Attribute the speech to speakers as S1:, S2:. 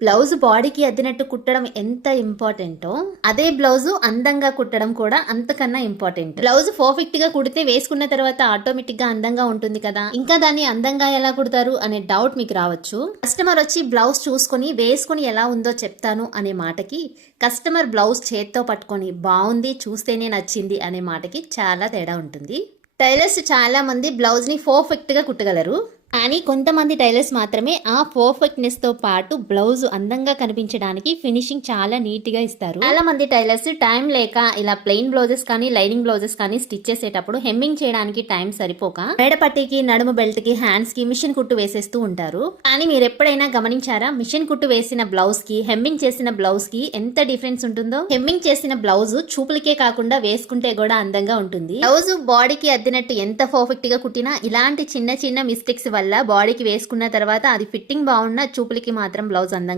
S1: Blouse బాడీకి అద్దినట్టు కుట్టడం ఎంత ఇంపార్టెంటో అదే బ్లౌజ్ అందంగా కుట్టడం కూడా అంతకన్నా ఇంపార్టెంట్. బ్లౌజ్ పర్ఫెక్ట్గా కుడితే వేసుకున్న తర్వాత ఆటోమేటిక్గా అందంగా ఉంటుంది కదా. ఇంకా దాన్ని అందంగా ఎలా కుడతారు అనే డౌట్ మీకు రావచ్చు. కస్టమర్ వచ్చి బ్లౌజ్ చూసుకొని వేసుకొని ఎలా ఉందో చెప్తాను అనే మాటకి కస్టమర్ బ్లౌజ్ చేత్తో పట్టుకొని బాగుంది చూస్తేనే నచ్చింది అనే మాటకి చాలా తేడా ఉంటుంది. టైలర్స్ చాలా మంది బ్లౌజ్ని పర్ఫెక్ట్గా కుట్టగలరు. కానీ కొంతమంది టైలర్స్ మాత్రమే ఆ పర్ఫెక్ట్నెస్తో పాటు బ్లౌజ్ అందంగా కనిపించడానికి ఫినిషింగ్ చాలా నీట్గా ఇస్తారు. చాలా మంది టైలర్స్ టైం లేక ఇలా ప్లెయిన్ బ్లౌజెస్ కానీ లైనింగ్ బ్లౌజెస్ కానీ స్టిచ్ చేసేటప్పుడు హెమ్మింగ్ చేయడానికి టైం సరిపోక మేడపట్టికి నడుము బెల్ట్కి హ్యాండ్స్కి మిషన్ కుట్టు వేసేస్తూ ఉంటారు. కానీ మీరు ఎప్పుడైనా గమనించారా? మిషన్ కుట్టు వేసిన బ్లౌజ్కి హెమ్మింగ్ చేసిన బ్లౌజ్కి ఎంత డిఫరెన్స్ ఉంటుందో? హెమ్మింగ్ చేసిన బ్లౌజ్ చూపులకే కాకుండా వేసుకుంటే కూడా అందంగా ఉంటుంది. బ్లౌజ్ బాడీకి అద్దినట్టు ఎంత పర్ఫెక్ట్గా కుట్టినా ఇలాంటి చిన్న చిన్న మిస్టేక్స్ వల్ల బాడీకి వేసుకున్న తర్వాత అది ఫిట్టింగ్ బాగున్నా చూపులకి మాత్రం బ్లౌజ్ అందంగా